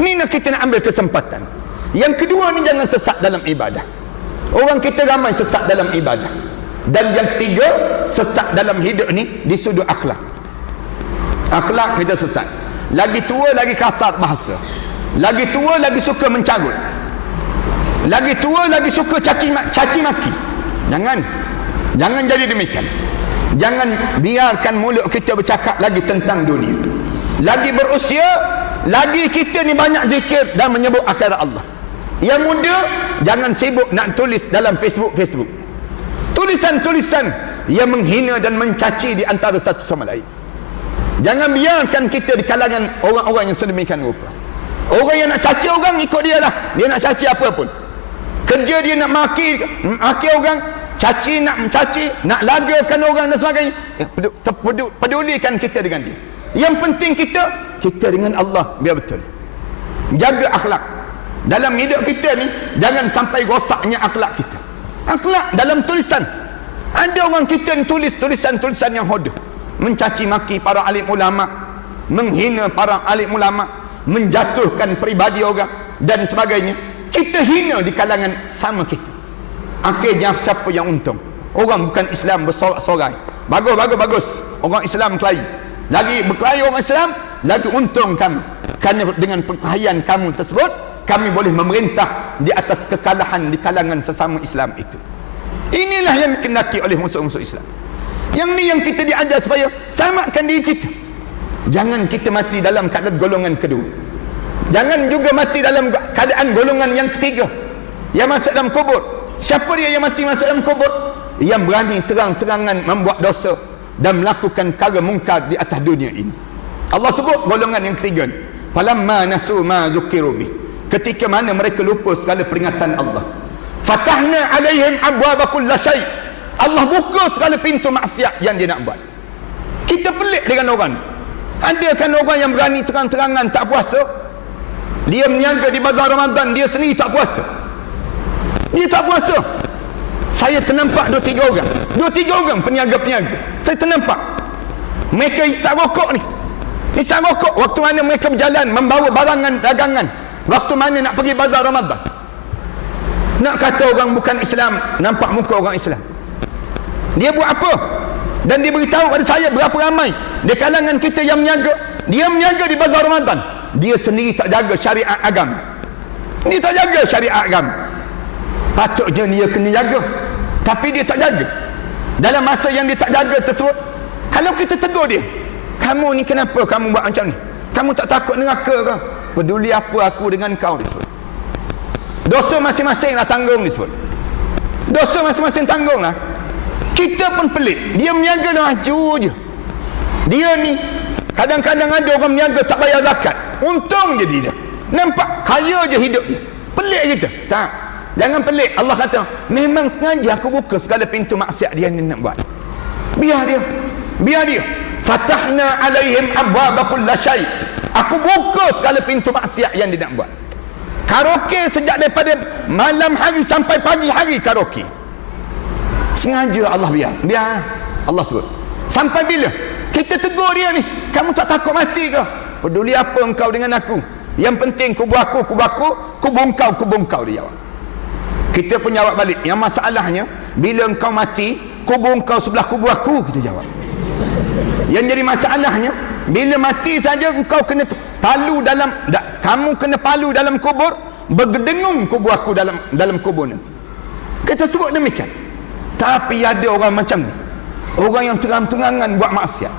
Ni nak kita nak ambil kesempatan. Yang kedua ni jangan sesat dalam ibadah. Orang kita ramai sesat dalam ibadah. Dan yang ketiga, sesat dalam hidup ni di sudut akhlak. Akhlak kita sesat. Lagi tua lagi kasar bahasa. Lagi tua lagi suka mencarut. Lagi tua lagi suka caci maki. Jangan jadi demikian. Jangan biarkan mulut kita bercakap lagi tentang dunia. Lagi berusia, lagi kita ni banyak zikir dan menyebut akhirat Allah. Yang muda, jangan sibuk nak tulis dalam Facebook. Tulisan-tulisan yang menghina dan mencaci di antara satu sama lain. Jangan biarkan kita di kalangan orang-orang yang sedemikian rupa. Orang yang nak caci orang, ikut dia lah. Dia nak caci apa pun. Kerja dia nak maki orang, caci, nak mencaci, nak lagakan orang dan sebagainya. Pedulikan kita dengan dia. Yang penting kita dengan Allah, biar betul. Jaga akhlak. Dalam hidup kita ni, jangan sampai rosaknya akhlak kita. Akhlak dalam tulisan. Ada orang kita ni tulis tulisan-tulisan yang hodoh. Mencaci maki para alim ulama, menghina para alim ulama, menjatuhkan peribadi orang dan sebagainya. Kita hina di kalangan sama kita. Akhirnya siapa yang untung? Orang bukan Islam bersorak-sorai. Bagus. Orang Islam kelahi. Lagi berkelahi orang Islam, lagi untung kami. Kerana dengan perkelahian kamu tersebut, kami boleh memerintah di atas kekalahan di kalangan sesama Islam itu. Inilah yang dikendaki oleh musuh-musuh Islam. Yang ni yang kita diajar supaya samakan diri kita. Jangan kita mati dalam keadaan golongan kedua. Jangan juga mati dalam keadaan golongan yang ketiga yang masuk dalam kubur. Siapa dia yang mati masuk dalam kubur? Yang berani terang-terangan membuat dosa dan melakukan perkara mungkar di atas dunia ini. Allah sebut golongan yang ketiga ni, falamma nasu ma dzukiru bih, ketika mana mereka lupa segala peringatan Allah, fatahna alaihim abwaaba kulli syai', Allah buka segala pintu maksiat yang dia nak buat. Kita pelik dengan orang ni. Ada kan orang yang berani terang-terangan tak puasa, dia meniaga di bazar Ramadan, dia sendiri tak puasa, dia tak puasa. Saya ternampak 2-3 orang peniaga-peniaga, saya ternampak mereka hisap rokok ni, hisap rokok waktu mana mereka berjalan membawa barangan dagangan, waktu mana nak pergi bazar Ramadan. Nak kata orang bukan Islam, nampak muka orang Islam. Dia buat apa? Dan dia beritahu pada saya berapa ramai di kalangan kita yang meniaga, dia meniaga di bazar Ramadan, dia sendiri tak jaga syariat agama. Dia tak jaga syariat agama. Patutnya dia kena jaga, tapi dia tak jaga. Dalam masa yang dia tak jaga tersebut, kalau kita tegur dia, kamu ni kenapa kamu buat macam ni? Kamu tak takut neraka ke? Peduli apa aku dengan kau, disebut. Dosa masing-masing lah tanggung, disebut. Dosa masing-masing tanggung lah. Kita pun pelik, dia meniaga maju je. Dia ni kadang-kadang ada orang meniaga tak bayar zakat, untung je dia. Nampak kaya je hidup dia. Pelik kita. Tak, jangan pelik. Allah kata memang sengaja aku buka segala pintu maksiat dia ni nak buat. Biar dia. Fatahna alaihim abwaaba kulli syai', aku buka segala pintu maksiat yang dia nak buat. Karaoke sejak daripada malam hari sampai pagi hari karaoke. Sengaja Allah biar Allah sebut. Sampai bila kita tegur dia ni, kamu tak takut mati ke? Peduli apa engkau dengan aku? Yang penting kubur aku, kubur engkau, dia jawab. Kita pun jawab balik. Yang masalahnya, bila engkau mati, kubur engkau sebelah kubur aku, kita jawab. Yang jadi masalahnya, bila mati saja engkau kena palu dalam, kamu kena palu dalam kubur, berdengung kubur aku dalam kubur nanti. Kita sebut demikian. Tapi ada orang macam ni, orang yang terang-terangan buat maksiat,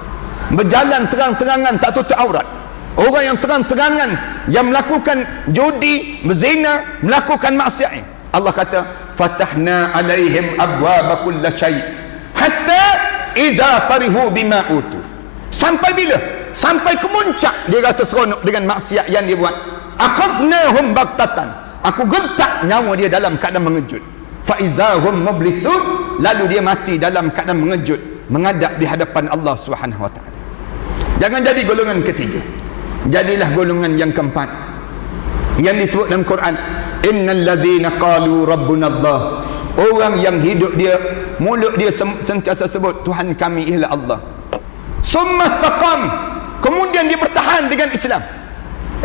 berjalan terang-terangan tak tutup aurat, orang yang terang-terangan yang melakukan judi, berzina, melakukan maksiat. Allah kata fatahna alaihim abwaaba kulli syai' hatta idza farihu bima utu. Sampai bila? Sampai ke puncak dia rasa seronok dengan maksiat yang dia buat. Akhadnahum baghtatan, aku gentak nyawa dia dalam keadaan mengejut. Fa izahum mublisun, lalu dia mati dalam keadaan mengejut, menghadap di hadapan Allah Subhanahu wa taala. Jangan jadi golongan ketiga, jadilah golongan yang keempat yang disebut dalam Quran, innal ladzina qalu rabbuna Allah, orang yang hidup dia, mulut dia sentiasa sebut Tuhan kami ialah Allah, summa istaqam, kemudian dia bertahan dengan Islam,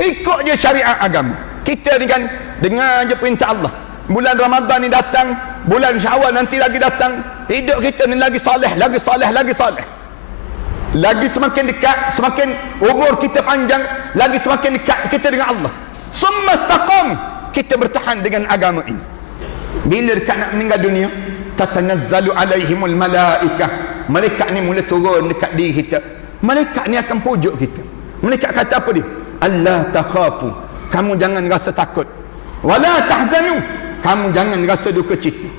ikut je syariat agama. Kita ni kan dengar je perintah Allah, bulan Ramadan ni datang, bulan Syawal nanti lagi datang, hidup kita ni lagi soleh, lagi semakin dekat, semakin umur kita panjang, lagi semakin dekat kita dengan Allah. Summa istaqam, kita bertahan dengan agama ini. Bila dekat nak meninggal dunia, tatanazzalu alaihimul malaikah, malaikat ni mula turun dekat diri kita. Malaikat ni akan pujuk kita. Malaikat kata apa dia? Allah takhafu, kamu jangan rasa takut. Wala tahzanu, kamu jangan rasa duka cita.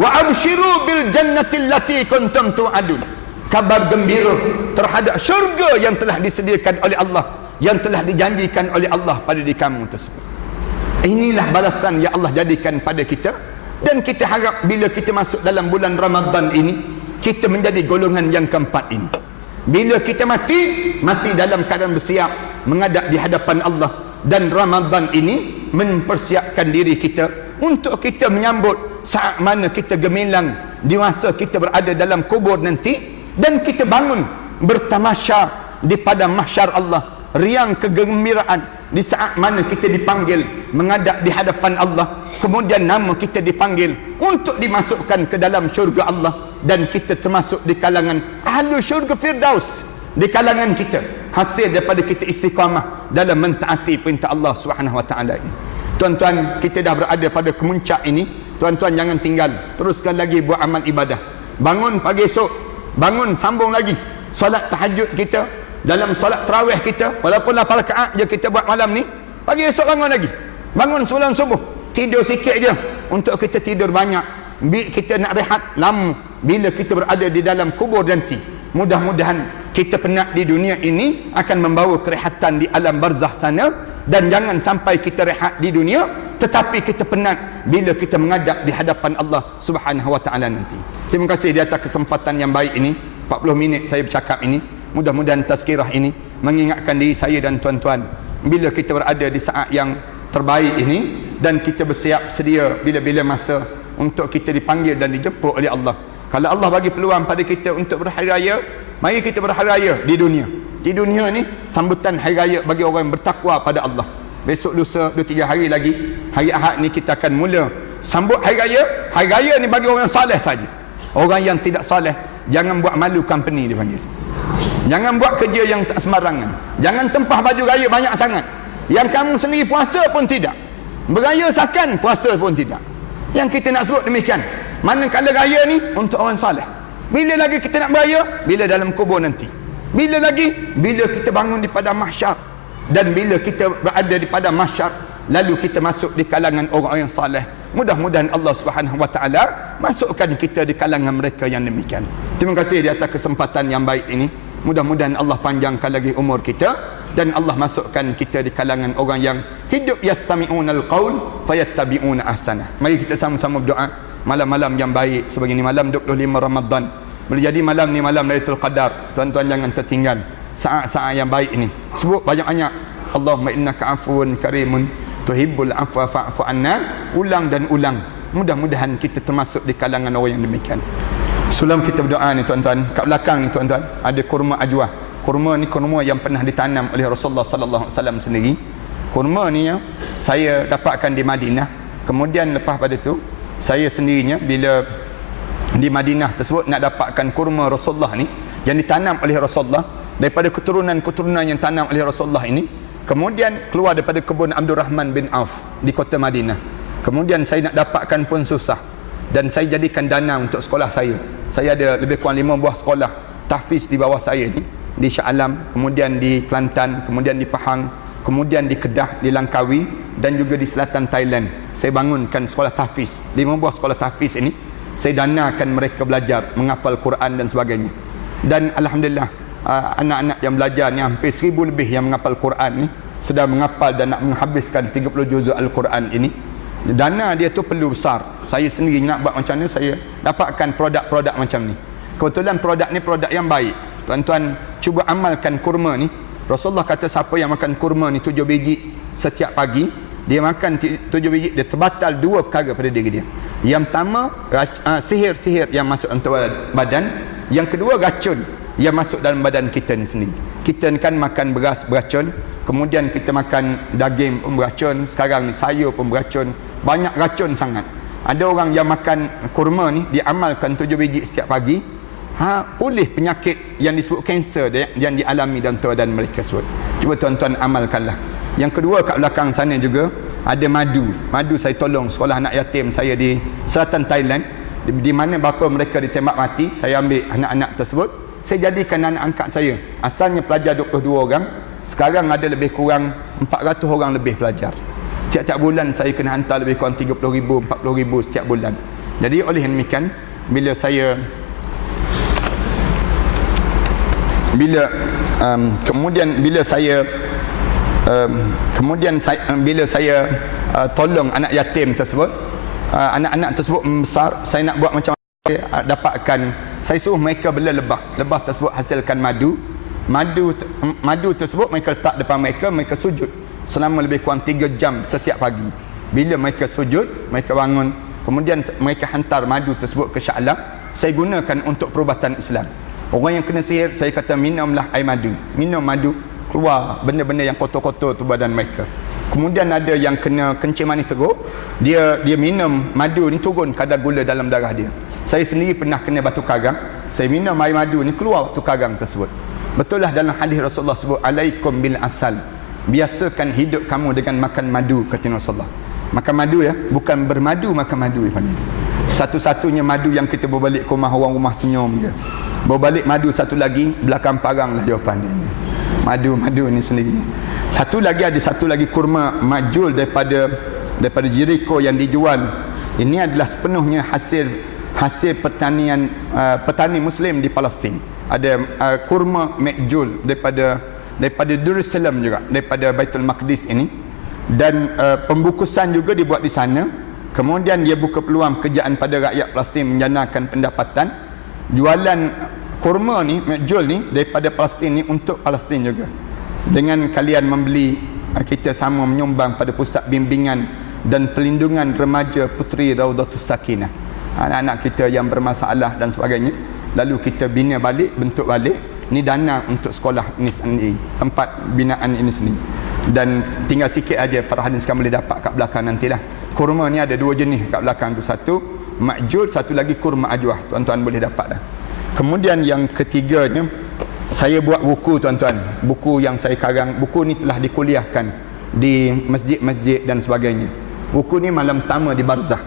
Wa abshiru bil jannati allati kuntum tu'adun, kabar gembira terhadap syurga yang telah disediakan oleh Allah, yang telah dijanjikan oleh Allah pada diri kamu tersebut. Inilah balasan yang Allah jadikan pada kita, dan kita harap bila kita masuk dalam bulan Ramadan ini, kita menjadi golongan yang keempat ini. Bila kita mati dalam keadaan bersiap menghadap di hadapan Allah, dan Ramadan ini mempersiapkan diri kita untuk kita menyambut saat mana kita gemilang di masa kita berada dalam kubur nanti, dan kita bangun bertamasya di padang mahsyar Allah, riang kegembiraan di saat mana kita dipanggil menghadap di hadapan Allah, kemudian nama kita dipanggil untuk dimasukkan ke dalam syurga Allah, dan kita termasuk di kalangan ahlu syurga Firdaus, di kalangan kita, hasil daripada kita istiqamah dalam mentaati perintah Allah Subhanahu wa taala ini. Tuan-tuan, kita dah berada pada kemuncak ini. Tuan-tuan jangan tinggal, teruskan lagi buat amal ibadah. Bangun pagi esok, bangun sambung lagi solat tahajud kita, dalam solat tarawih kita, walaupun 8 rakaat je kita buat malam ni, Pagi esok bangun lagi. Bangun sebelum subuh. Tidur sikit je. Untuk kita tidur banyak. Kita nak rehat lama. Bila kita berada di dalam kubur nanti. Mudah-mudahan kita penat di dunia ini akan membawa kerehatan di alam barzah sana. Dan jangan sampai kita rehat di dunia, tetapi kita penat bila kita menghadap di hadapan Allah Subhanahu wa taala nanti. Terima kasih di atas kesempatan yang baik ini. 40 minit saya bercakap ini. Mudah-mudahan tazkirah ini mengingatkan diri saya dan tuan-tuan, bila kita berada di saat yang terbaik ini, dan kita bersiap sedia bila-bila masa untuk kita dipanggil dan dijemput oleh Allah. Kalau Allah bagi peluang pada kita untuk berhari raya, mari kita berhari raya di dunia. Di dunia ni sambutan hari raya bagi orang yang bertakwa pada Allah. Besok lusa 2-3 hari lagi, hari Ahad ni kita akan mula sambut hari raya. Hari raya ni bagi orang yang soleh saja. Orang yang tidak soleh jangan buat malu company dipanggil. Jangan buat kerja yang tak sembarangan. Jangan tempah baju raya banyak sangat. Yang kamu sendiri puasa pun tidak. Beraya sakan, puasa pun tidak. Yang kita nak sebut demikian. Manakala raya ni untuk orang soleh. Bila lagi kita nak beraya? Bila dalam kubur nanti. Bila lagi? Bila kita bangun di padang mahsyar. Dan bila kita berada di padang mahsyar, lalu kita masuk di kalangan orang yang saleh. Mudah-mudahan Allah Subhanahu wa taala masukkan kita di kalangan mereka yang demikian. Terima kasih di atas kesempatan yang baik ini. Mudah-mudahan Allah panjangkan lagi umur kita dan Allah masukkan kita di kalangan orang yang hidup yastami'unal qaul fayattabi'una ahsanah. Mari kita sama-sama berdoa malam-malam yang baik sebagai ini, malam 25 Ramadan. Boleh jadi malam ni malam Lailatul Qadar. Tuan-tuan jangan tertinggal saat-saat yang baik ini. Sebut banyak-banyak Allahumma innaka afuwun karimun tuhibbul afwa fa'fu anna. Ulang dan ulang. Mudah-mudahan kita termasuk di kalangan orang yang demikian. Sebelum kita berdoa ni tuan-tuan, kat belakang ni tuan-tuan ada kurma ajwa. Kurma ni kurma yang pernah ditanam oleh Rasulullah sallallahu alaihi wasallam sendiri. Kurma ni saya dapatkan di Madinah. Kemudian lepas pada tu saya sendirinya bila di Madinah tersebut nak dapatkan kurma Rasulullah ni yang ditanam oleh Rasulullah daripada keturunan-keturunan yang tanam oleh Rasulullah ini, kemudian keluar daripada kebun Abdul Rahman bin Auf di kota Madinah. Kemudian saya nak dapatkan pun susah dan saya jadikan dana untuk sekolah saya. Saya ada lebih kurang 5 buah sekolah tahfiz di bawah saya ni, di Shah Alam, kemudian di Kelantan, kemudian di Pahang, kemudian di Kedah, di Langkawi dan juga di selatan Thailand. Saya bangunkan sekolah tahfiz. 5 buah sekolah tahfiz ini saya danakan mereka belajar menghafal Quran dan sebagainya. Dan alhamdulillah anak-anak yang belajar ni hampir 1000 lebih yang menghafal Quran ni sedang menghafal dan nak menghabiskan 30 juzuk Al-Quran ini. Dana dia tu perlu besar. Saya sendiri nak buat macam ni, saya dapatkan produk-produk macam ni. Kebetulan produk ni produk yang baik. Tuan-tuan cuba amalkan kurma ni. Rasulullah kata siapa yang makan kurma ni 7 biji setiap pagi, dia makan 7 biji, dia terbatal 2 perkara pada diri dia. Yang pertama sihir-sihir yang masuk dalam badan. Yang kedua racun yang masuk dalam badan kita ni sendiri. Kita kan makan beras beracun, kemudian kita makan daging pun beracun, sekarang ni sayur pun beracun, banyak racun sangat. Ada orang yang makan kurma ni, dia amalkan 7 biji setiap pagi, pulih penyakit yang disebut kanser yang dialami dalam badan mereka sebut. Cuba tuan-tuan amalkanlah. Yang kedua kat belakang sana juga ada madu. Madu saya tolong sekolah anak yatim saya di selatan Thailand, di mana bapa mereka ditembak mati. Saya ambil anak-anak tersebut, saya jadikan anak angkat saya. Asalnya pelajar 22 orang, sekarang ada lebih kurang 400 orang lebih pelajar. Tiap-tiap bulan saya kena hantar lebih kurang 30,000, 40,000 setiap bulan. Jadi oleh demikian, bila saya tolong anak yatim tersebut, anak-anak tersebut membesar, saya nak buat macam saya dapatkan, saya suruh mereka bela lebah tersebut hasilkan madu tersebut mereka letak depan mereka sujud selama lebih kurang 3 jam setiap pagi. Bila mereka sujud, mereka bangun, kemudian mereka hantar madu tersebut ke Shah Alam. Saya gunakan untuk perubatan Islam. Orang yang kena sihir, saya kata minumlah air madu. Minum madu, keluar benda-benda yang kotor-kotor tu badan mereka. Kemudian ada yang kena kencing manis teruk, dia minum madu ni, turun kadar gula dalam darah dia. Saya sendiri pernah kena batu karang, saya minum air madu ni, keluar batu karang tersebut. Betul lah dalam hadis Rasulullah sebut, alaikum bil asal, biasakan hidup kamu dengan makan madu, kata Rasulullah. Makan madu ya, bukan bermadu, makan madu panggil. Satu-satunya madu yang kita bawa balik ke rumah orang, rumah senyum je. Bawa balik madu satu lagi, belakang parang lah jawapan dia ni. Madu ni sendiri ni. Ada satu lagi kurma majul daripada Jericho yang dijual. Ini adalah sepenuhnya hasil pertanian petani muslim di Palestin. Ada kurma majul daripada Jerusalem juga, daripada Baitul Maqdis ini. Dan pembungkusan juga dibuat di sana. Kemudian dia buka peluang pekerjaan pada rakyat Palestin, menjanakan pendapatan. Jualan kurma ni, majul ni daripada Palestin ni untuk Palestin juga. Dengan kalian membeli, kita sama menyumbang pada pusat bimbingan dan pelindungan remaja Puteri Raudatus Sakinah, anak-anak kita yang bermasalah dan sebagainya. Lalu kita bina balik, bentuk balik. Ni dana untuk sekolah ini sendiri, tempat binaan ini sendiri. Dan tinggal sikit aja para hadirin sekalian boleh dapat kat belakang nantilah. Kurma ni ada dua jenis kat belakang tu. Satu makjul, satu lagi kurma ajwah. Tuan-tuan boleh dapat dah. Kemudian yang ketiganya, saya buat buku tuan-tuan. Buku yang saya karang, buku ni telah dikuliahkan di masjid-masjid dan sebagainya. Buku ni malam pertama di Barzah.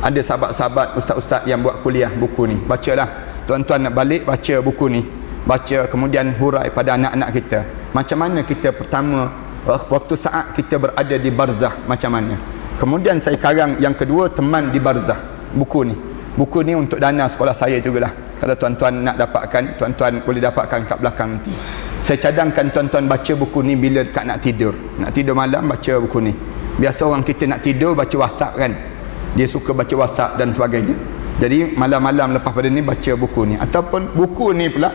Ada sahabat-sahabat, ustaz-ustaz yang buat kuliah buku ni. Bacalah. Tuan-tuan nak balik, baca buku ni. Baca, kemudian hurai pada anak-anak kita. Macam mana kita pertama, waktu saat kita berada di Barzah, macam mana. Kemudian saya karang yang kedua, teman di Barzah. Buku ni. Buku ni untuk dana sekolah saya jugalah. Kalau tuan-tuan nak dapatkan, tuan-tuan boleh dapatkan kat belakang nanti. Saya cadangkan tuan-tuan baca buku ni bila dekat nak tidur. Nak tidur malam, baca buku ni. Biasa orang kita nak tidur, baca WhatsApp kan. Dia suka baca WhatsApp dan sebagainya. Jadi malam-malam lepas pada ni, baca buku ni. Ataupun buku ni pula,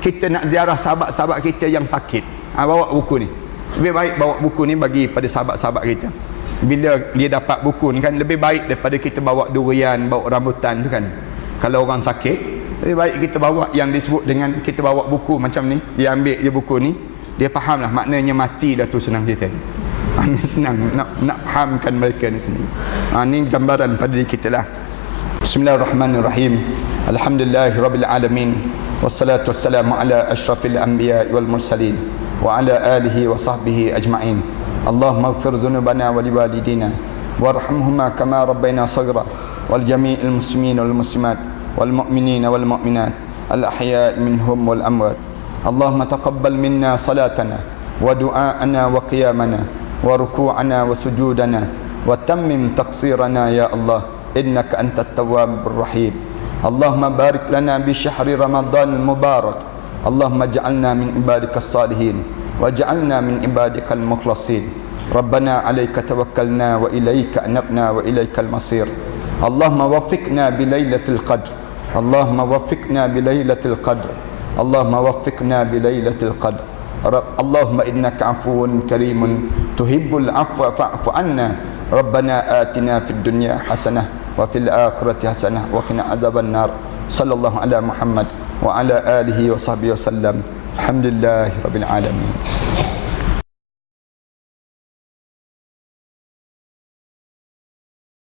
kita nak ziarah sahabat-sahabat kita yang sakit. Bawa buku ni. Lebih baik bawa buku ni bagi pada sahabat-sahabat kita. Bila dia dapat buku ni kan, lebih baik daripada kita bawa durian, bawa rambutan tu kan. Kalau orang sakit, lebih baik kita bawa yang disebut dengan kita bawa buku macam ni. Dia ambil dia buku ni, dia faham lah maknanya mati dah tu, senang cerita ni. Ini senang nak fahamkan mereka ni sendiri. Ini gambaran pada diri kita lah. Bismillahirrahmanirrahim. Alhamdulillahirabbil alamin. Wassalatu wassalamu ala asyrafil anbiya wal mursalin wa ala alihi wa sahbihi ajma'in. Allahumma ighfir dhunubana wa liwalidina warhamhuma kama rabbayna saghira wal jami'il muslimin wal muslimat wal mu'minina wal mu'minat al ahya'i minhum wal amwat. Allahumma taqabbal minna salatana wa du'aana wa qiyamana wa ruku'ana wa sujudana wa tammim taqsirana ya Allah, innaka antat tawwabur rahim. Allahumma barik lana bi syahri Ramadan al-mubarak. Allahumma ja'alna min ibadikas salihin waj'alna min ibadikal mukhlasin. Rabbana 'alaika tawakkalna wa ilaika anabna wa ilaikal masir. Allahumma waffiqna bi lailatul qadr. Allahumma waffiqna bi lailatul qadr. Allahumma waffiqna bi lailatul qadr. Allahumma innaka 'afuwun karimun tuhibbul 'afwa fa'fu 'anna. Rabbana atina fid dunya hasanah wa fil akhirati hasanah wa qina adzaban nar. Sallallahu ala Muhammad wa ala alihi wa sahbihi wasallam. Alhamdulillahirabbil alamin.